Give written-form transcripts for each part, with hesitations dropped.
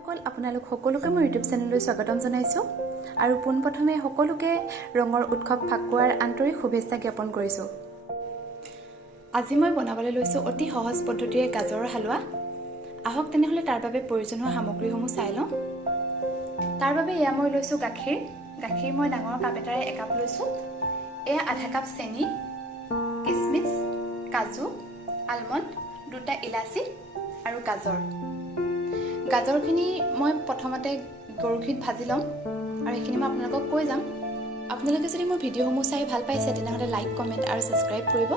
দৰ্শকসকল আপোনালোক সকলোকে মোৰ ইউটিউব চেনেললৈ স্বাগতম জনাইছোঁ আৰু পোনপ্ৰথমে সকলোকে ৰঙৰ উৎসৱ ফাকুৱাৰ আন্তৰিক শুভেচ্ছা জ্ঞাপন কৰিছোঁ। আজি মই বনাবলৈ লৈছোঁ অতি সহজ পদ্ধতিৰে গাজৰৰ হালোৱা। আহক তেনেহ'লে তাৰ বাবে প্ৰয়োজন হোৱা সামগ্ৰীসমূহ চাই লওঁ। তাৰ বাবে এয়া মই লৈছোঁ গাখীৰ মই ডাঙৰ কাপ এটাৰে একাপ লৈছোঁ। এয়া আধা কাপ চেনি, কিচমিচ, কাজু, আলমণ্ড, 2টা ইলাচি আৰু গাজৰখিনি মই প্ৰথমতে গৰুখিত ভাজি ল'ম আৰু এইখিনি মই আপোনালোকক কৈ যাম। আপোনালোকে যদি মোৰ ভিডিঅ'সমূহ চাই ভাল পাইছে তেনেহ'লে লাইক, কমেণ্ট আৰু ছাবস্ক্ৰাইব কৰিব।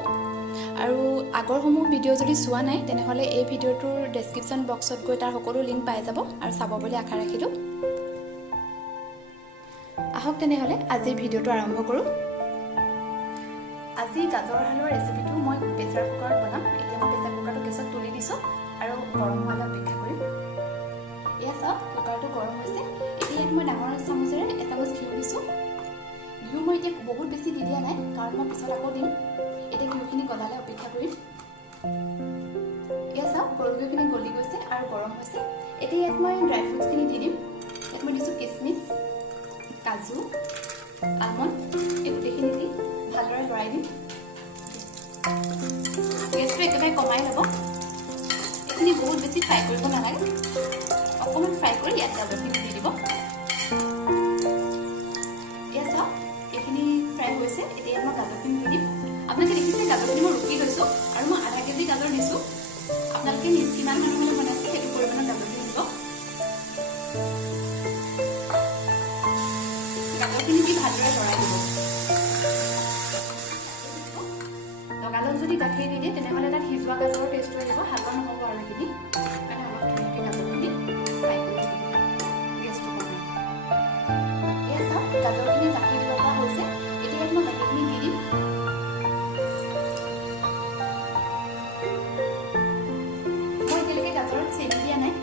আৰু আগৰসমূহ ভিডিঅ' যদি চোৱা নাই তেনেহ'লে এই ভিডিঅ'টোৰ ডেছক্ৰিপশ্যন বক্সত গৈ তাৰ সকলো লিংক পাই যাব আৰু চাব বুলি আশা ৰাখিলোঁ। আহক তেনেহ'লে আজিৰ ভিডিঅ'টো আৰম্ভ কৰোঁ। আজি গাজৰ হালোৱাৰ ৰেচিপিটো মই প্ৰেছাৰ কুকাৰত বনাম। এতিয়া মই প্ৰেছাৰ কুকাৰটো গেছত তুলি দিছোঁ আৰু গৰম হোৱালৈ অপেক্ষা কৰিম। এয়া চাওক, কুকাৰটো গৰম হৈছে। এতিয়া ইয়াত মই ডাঙৰ চামুচেৰে এচামুচ ঘিউ দিছোঁ। ঘিউ মই এতিয়া বহুত বেছি দি দিয়া নাই কাৰণ মই পিছত আকৌ দিম। এতিয়া ঘিউখিনি গলালৈ অপেক্ষা কৰিম। এয়া চাওক, ঘিউখিনি গলি গৈছে আৰু গৰম হৈছে। এতিয়া ইয়াত মই ড্ৰাই ফ্ৰুটছখিনি দি দিম। ইয়াত মই দিছোঁ কিচমিচ, কাজু, আলমণ্ড, এই গোটেইখিনি দি ভালদৰে লৰাই দিম। গেছটো একেবাৰে কমাই ল'ব। এইখিনি বহুত বেছি ফ্ৰাই কৰিব নালাগে, অকণমান ফ্ৰাই কৰি ইয়াত গাজৰখিনি দি দিব। এয়া চাওক, এইখিনি ফ্ৰাই হৈছে। এতিয়া মই গাজৰখিনি দি দিম। আপোনালোকে দেখিছে গাজৰখিনি মই ৰুকি লৈছোঁ আৰু মই আধা কেজি গাজৰ দিছোঁ। আপোনালোকে কিমান ধৰণে বনাইছে সেইটো পৰিমাণৰ গাজৰখিনি দিব। গাজৰখিনি দি ভালদৰে লৰাই দিব। লগালগ যদি গাখীৰ দি দিয়ে তেনেহ'লে তাত সিজোৱা গাজৰৰ টেষ্টটো আহিব, হালোৱা নহ'ব আৰু এইখিনি। সেইকাৰণে অলপ ধুনীয়াকৈ গাজৰখিনি ফ্ৰাই কৰি দিব। গেছটো কমাই। এয়া চাওক, গাজৰখিনি গাখীৰ দিব পৰা হৈছে। এতিয়া ইয়াত মই গাখীৰখিনি দি দিম। মই এতিয়ালৈকে গাজৰত চেনি দিয়া নাই,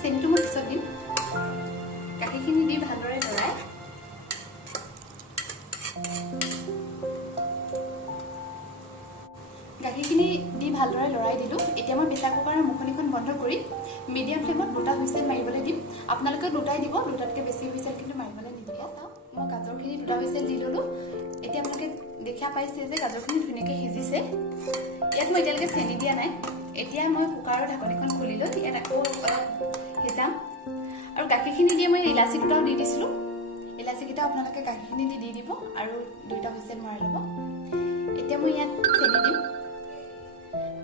চেনিটো মই পিছত দিম। গাখীৰখিনি দি ভালদৰে লৰাই দিলোঁ। এতিয়া মই প্ৰেছাৰ কুকাৰৰ মুখনিখন বন্ধ কৰি মিডিয়াম ফ্লেমত 2টা হুইচেল মাৰিবলৈ দিম। আপোনালোকে 2টাই দিব, 2টাতকৈ বেছি হুইচেল কিন্তু মাৰিবলৈ নিদিব। চাওক, মই গাজৰখিনি 2টা হুইচেল দি ল'লোঁ। এতিয়া আপোনালোকে দেখা পাইছে যে গাজৰখিনি ধুনীয়াকৈ সিজিছে। ইয়াত মই এতিয়ালৈকে চেনি দিয়া নাই। এতিয়া মই কুকাৰৰ ঢাকনিখন খুলি লৈ ইয়াত আকৌ অলপ সিজাম। আৰু গাখীৰখিনি দিয়ে মই ইলাচি দুটাও দি দিছিলোঁ। ইলাচিকেইটা আপোনালোকে গাখীৰখিনি দি দিব আৰু 2টা হুইচেল মাৰি ল'ব। এতিয়া মই ইয়াত চেনি দিম।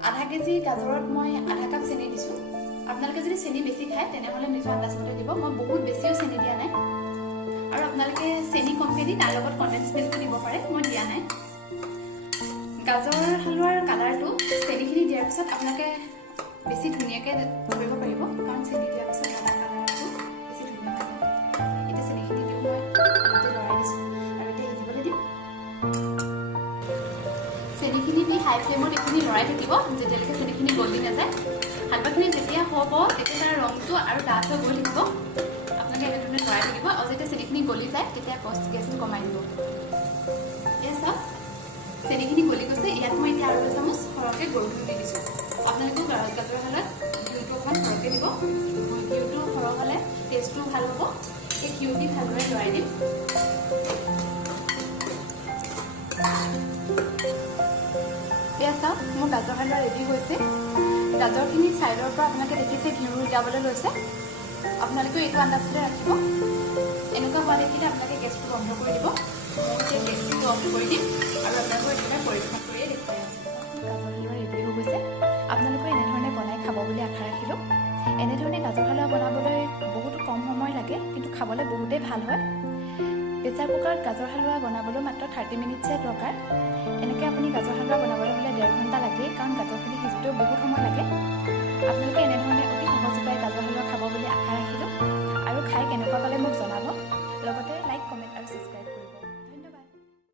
আধা কেজি গাজৰত মই আধা কাপ চেনি দিছোঁ। আপোনালোকে যদি চেনি বেছি খায় তেনেহ'লে নিজৰ আন্দাজমতে দিব। মই বহুত বেছিও চেনি দিয়া নাই আৰু আপোনালোকে চেনি কমকৈ দি তাৰ লগত কণ্ডেন্স মিল্কটো দিব পাৰে, মই দিয়া নাই। গাজৰ হালোৱাৰ কালাৰটো চেনিখিনি দিয়াৰ পিছত আপোনালোকে বেছি ধুনীয়াকৈ কৰিব পাৰিব কাৰণ চেনি দিয়াৰ পিছত কালাৰটো বেছি ধুনীয়া হৈ যায়। এতিয়া চেনিখিনি দিওঁ মই অলপতে লৰাই দিছোঁ আৰু এতিয়া সিজিবলৈ দিম। চেনিখিনি দি হাই ফ্লেমত এইখিনি লৰাই থাকিব যেতিয়ালৈকে চেনিখিনি গলি নাযায়। হালোৱাখিনি যেতিয়া হ'ব তেতিয়া তাৰ ৰংটো আৰু ডাঠ হৈ গৈ থাকিব। আপোনালোকে এনেধৰণে লৰাই থাকিব আৰু যেতিয়া চেনিখিনি গলি যায় তেতিয়া গেছটো কমাই দিব। এয়া চাওক, চেনিখিনি গলি গৈছে। ইয়াত মই এতিয়া আৰু 2 চামুচ সৰহকৈ গৰু ঘিউ দি দিছোঁ। আপোনালোকেও গাজৰ হালোৱাত ঘিউটো অকণমান সৰহকৈ দিব। ঘিউটো সৰহ হ'লে টেষ্টটো ভাল হ'ব। এই ঘিউ দি ভালদৰে লৰাই দিম। এয়া চাওক, মোৰ গাজৰ হালোৱা ৰেডি হৈছে। গাজৰখিনি ছাইডৰ পৰা আপোনালোকে দেখিছে ঘিউ উলিয়াবলৈ লৈছে। আপোনালোকেও এইটো আন্দাজতে ৰাখিব। এনেকুৱা হোৱা দেখিলে আপোনালোকে গেছটো বন্ধ কৰি দিব। মই এতিয়া গেছটো অফ কৰি দিম আৰু আপোনালোকৰ একেবাৰে পৰিৱেশন কৰিয়ে দেখুৱাই আছোঁ। গাজৰ হালোৱা ৰেডি হৈ গৈছে। আপোনালোকে এনেধৰণে বনাই খাব বুলি আশা ৰাখিলোঁ। এনেধৰণে গাজৰ হালোৱা বনাবলৈ বহুতো কম সময় লাগে কিন্তু খাবলৈ বহুতেই ভাল হয়। প্ৰেছাৰ কুকাৰত গাজৰ হালোৱা বনাবলৈ মাত্ৰ 30 মিনিটছহে দৰকাৰ। এনেকৈ আপুনি গাজৰ হালোৱা বনাবলৈ হ'লে 1.5 ঘণ্টা লাগেই কাৰণ গাজৰখিনি সিজোতেও বহুত